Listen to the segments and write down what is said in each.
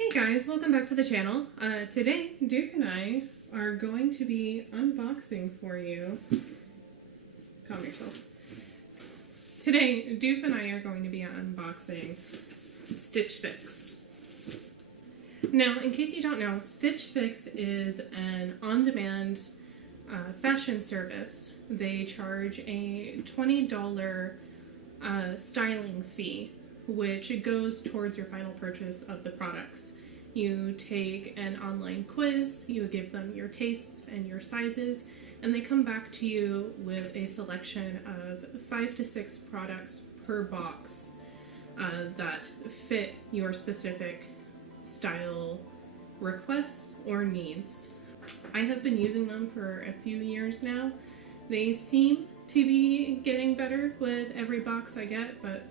Hey guys, welcome back to the channel. Today, Doofy and I are going to be unboxing for you. Calm yourself. Today, Doofy and I are going to be unboxing Stitch Fix. Now, in case you don't know, Stitch Fix is an on-demand fashion service. They charge a $20 styling fee, which goes towards your final purchase of the products. You take an online quiz, you give them your tastes and your sizes, and they come back to you with a selection of 5 to 6 products per box that fit your specific style requests or needs. I have been using them for a few years now. They seem to be getting better with every box I get, but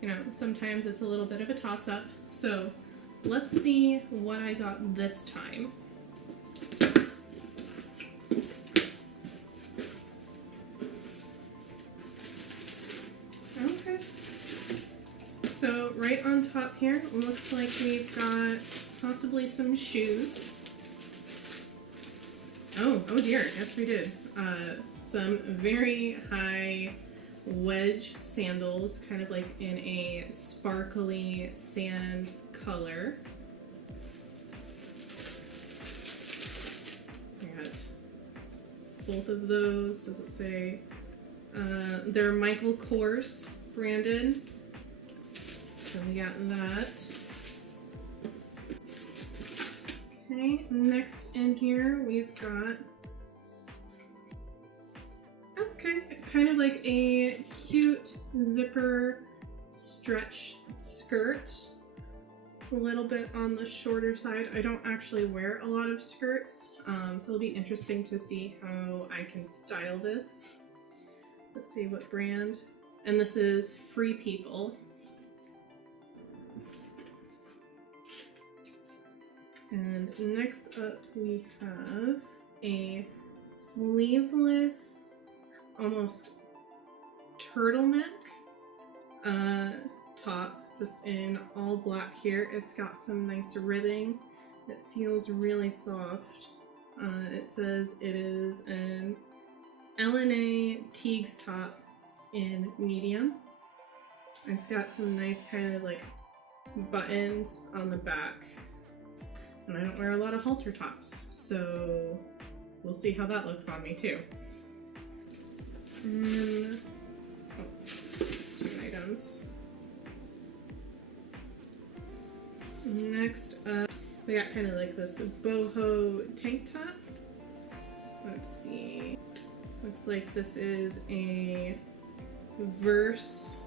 you know, sometimes it's a little bit of a toss-up. So let's see what I got this time. Okay. So right on top here, looks like we've got possibly some shoes. Oh dear, yes we did. Some very high wedge sandals, kind of like in a sparkly sand color. I got both of those. Does it say? They're Michael Kors branded. So we got that. Okay, next in here we've got kind of like a cute zipper stretch skirt. A little bit on the shorter side. I don't actually wear a lot of skirts, so it'll be interesting to see how I can style this. Let's see what brand. And this is Free People. And next up we have a sleeveless, almost turtleneck top, just in all black here. It's got some nice ribbing. It feels really soft. It says it is an LNA Teagues top in medium. It's got some nice kind of like buttons on the back. And I don't wear a lot of halter tops, so we'll see how that looks on me too. And, that's 2 items. Next up, we got kind of like this boho tank top. Let's see. Looks like this is a Verse.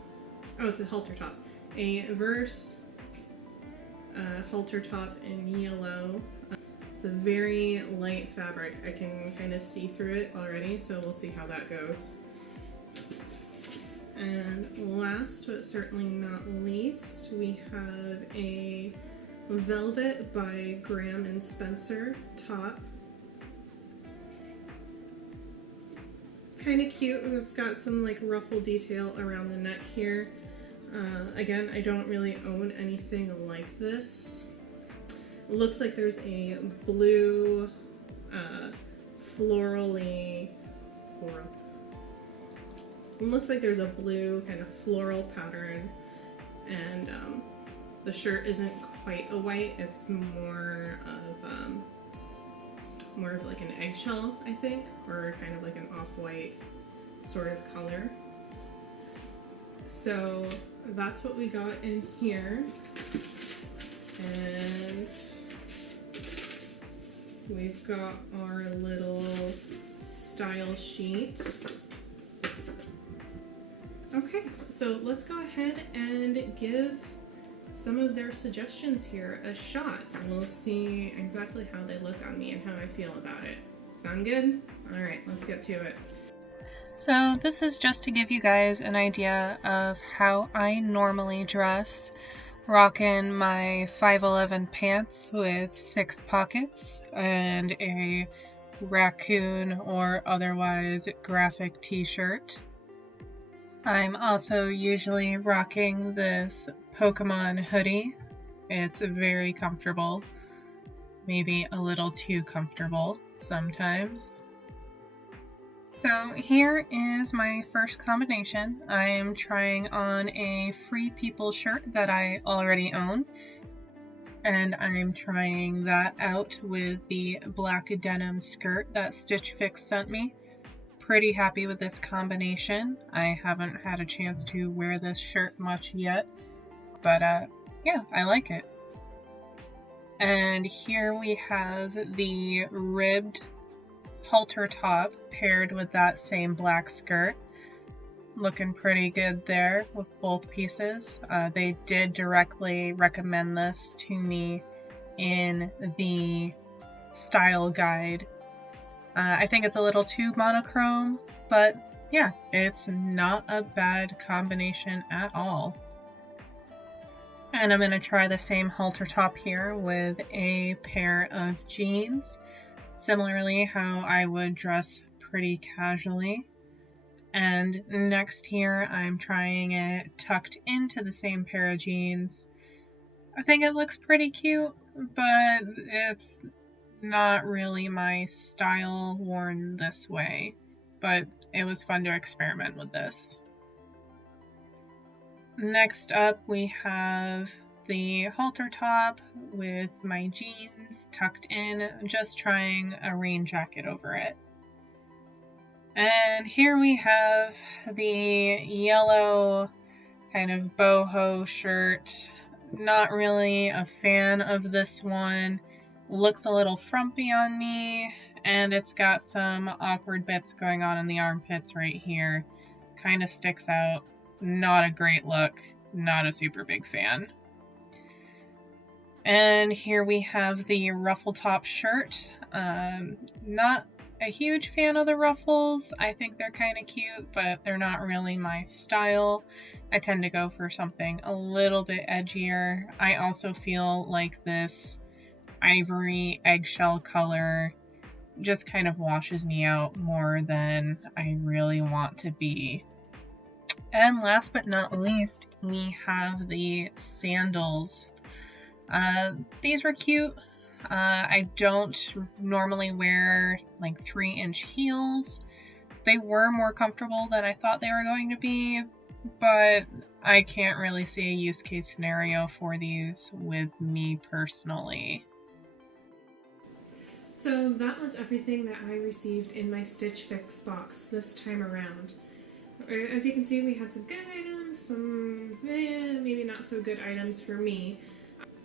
Oh, it's a halter top. A Verse halter top in yellow. It's a very light fabric. I can kind of see through it already, so we'll see how that goes. And last but certainly not least, we have a Velvet by Graham and Spencer top. It's kind of cute. It's got some like ruffle detail around the neck here. Again, I don't really own anything like this. It looks like there's a blue floral. It looks like there's a blue kind of floral pattern, and the shirt isn't quite a white. It's more of like an eggshell, I think, or kind of like an off-white sort of color. So that's what we got in here. And we've got our little style sheet. Okay, so let's go ahead and give some of their suggestions here a shot. We'll see exactly how they look on me and how I feel about it. Sound good? All right, let's get to it. So this is just to give you guys an idea of how I normally dress. Rocking my 5'11" pants with 6 pockets and a raccoon or otherwise graphic t-shirt. I'm also usually rocking this Pokemon hoodie It's very comfortable, maybe a little too comfortable sometimes. So here is my first combination. I am trying on a Free People shirt that I already own, and I'm trying that out with the black denim skirt that Stitch Fix sent me. Pretty happy with this combination. I haven't had a chance to wear this shirt much yet, but yeah, I like it. And here we have the ribbed halter top paired with that same black skirt. Looking pretty good there with both pieces. They did directly recommend this to me in the style guide. I think it's a little too monochrome, but yeah, it's not a bad combination at all. And I'm going to try the same halter top here with a pair of jeans. Similarly, how I would dress pretty casually. And next here, I'm trying it tucked into the same pair of jeans. I think it looks pretty cute, but it's not really my style worn this way. But it was fun to experiment with this. Next up, we have the halter top with my jeans tucked in, just trying a rain jacket over it. And here we have the yellow kind of boho shirt. Not really a fan of this one. Looks a little frumpy on me, and it's got some awkward bits going on in the armpits right here. Kind of sticks out. Not a great look. Not a super big fan. And here we have the ruffle top shirt. Not a huge fan of the ruffles. I think they're kind of cute, but they're not really my style. I tend to go for something a little bit edgier. I also feel like this ivory eggshell color just kind of washes me out more than I really want to be. And last but not least, we have the sandals. These were cute. I don't normally wear like 3-inch heels. They were more comfortable than I thought they were going to be, but I can't really see a use case scenario for these with me personally. So that was everything that I received in my Stitch Fix box this time around. As you can see, we had some good items, some maybe not so good items for me.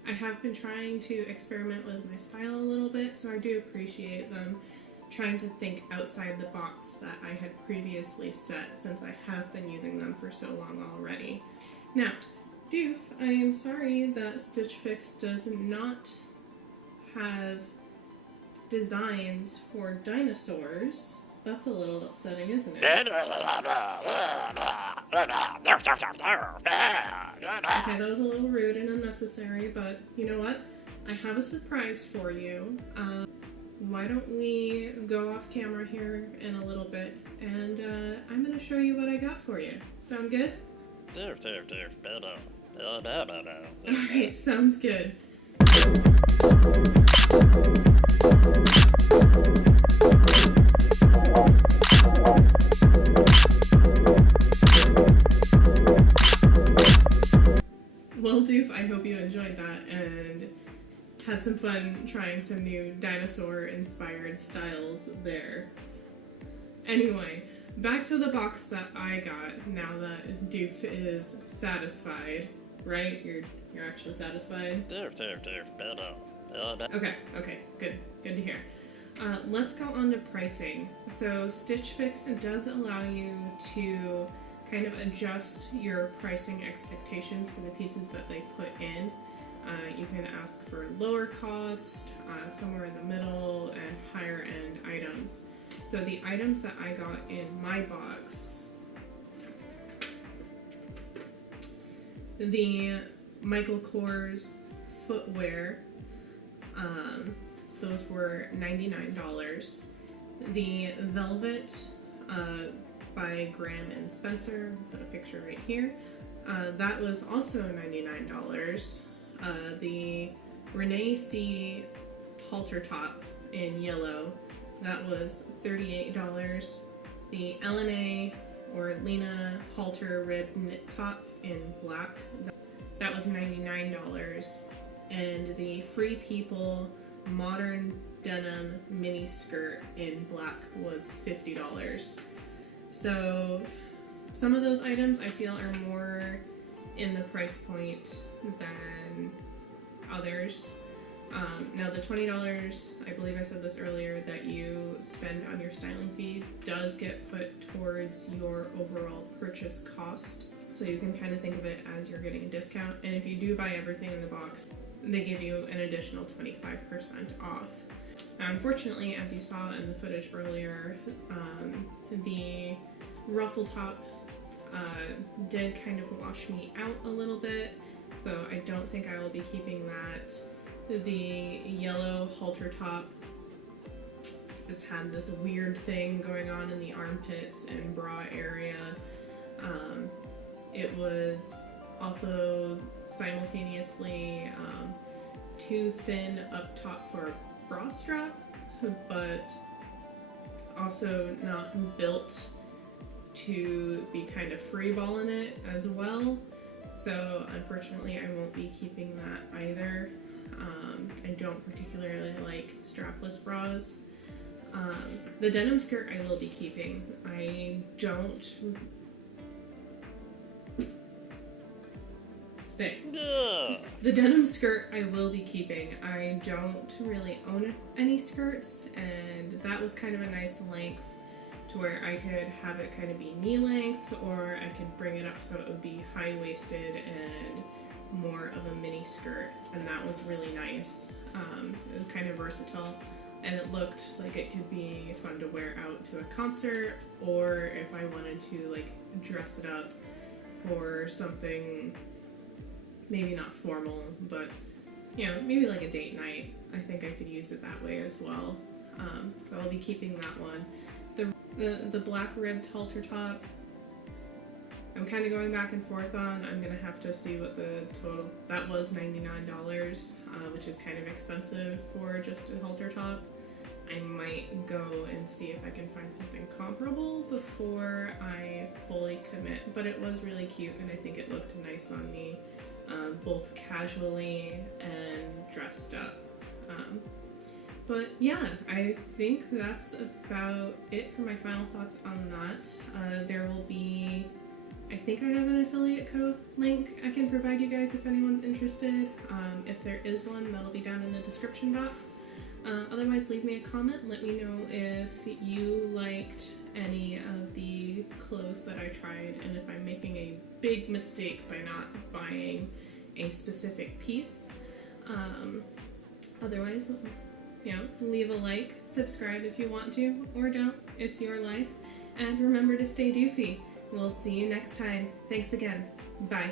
I have been trying to experiment with my style a little bit, so I do appreciate them trying to think outside the box that I had previously set, since I have been using them for so long already. Now, Doof, I am sorry that Stitch Fix does not have designs for dinosaurs. That's a little upsetting, isn't it? Okay, that was a little rude and unnecessary, but you know what? I have a surprise for you. Why don't we go off camera here in a little bit, and I'm going to show you what I got for you. Sound good? Alright, sounds good. Well, Doof, I hope you enjoyed that and had some fun trying some new dinosaur-inspired styles there. Anyway, back to the box that I got now that Doof is satisfied. Right? You're actually satisfied? Okay, good to hear. Let's go on to pricing. So Stitch Fix does allow you to kind of adjust your pricing expectations for the pieces that they put in. You can ask for lower cost, somewhere in the middle, and higher end items. So the items that I got in my box, the Michael Kors footwear, those were $99. The Velvet by Graham and Spencer, put a picture right here, that was also $99. The Renee C. halter top in yellow, that was $38. The LNA or Lena halter rib knit top in black, that was $99. And the Free People modern denim mini skirt in black was $50. So some of those items I feel are more in the price point than others. Now the $20, I believe I said this earlier, that you spend on your styling fee does get put towards your overall purchase cost. So you can kind of think of it as you're getting a discount. And if you do buy everything in the box, they give you an additional 25% off. Now, unfortunately, as you saw in the footage earlier, the ruffle top did kind of wash me out a little bit, so I don't think I will be keeping that. The yellow halter top just had this weird thing going on in the armpits and bra area. It was also simultaneously too thin up top for a bra strap, but also not built to be kind of free balling it as well. So unfortunately I won't be keeping that either. I don't particularly like strapless bras. The denim skirt I will be keeping. I don't... Stay. The denim skirt I will be keeping. I don't really own any skirts, and that was kind of a nice length to where I could have it kind of be knee length, or I could bring it up so it would be high-waisted and more of a mini skirt, and that was really nice. It was kind of versatile, and it looked like it could be fun to wear out to a concert, or if I wanted to like dress it up for something maybe not formal, but you know, maybe like a date night. I think I could use it that way as well. So I'll be keeping that one. The black ribbed halter top, I'm kind of going back and forth on. I'm gonna have to see what the total, that was $99, which is kind of expensive for just a halter top. I might go and see if I can find something comparable before I fully commit, but it was really cute and I think it looked nice on me, both casually and dressed up. But yeah, I think that's about it for my final thoughts on that. There will be, I think I have an affiliate code link I can provide you guys if anyone's interested. If there is one, that'll be down in the description box. Otherwise, leave me a comment. Let me know if you liked any of the clothes that I tried and if I'm making a big mistake by not buying a specific piece. Otherwise, you know, leave a like, subscribe if you want to, or don't. It's your life. And remember to stay doofy. We'll see you next time. Thanks again. Bye.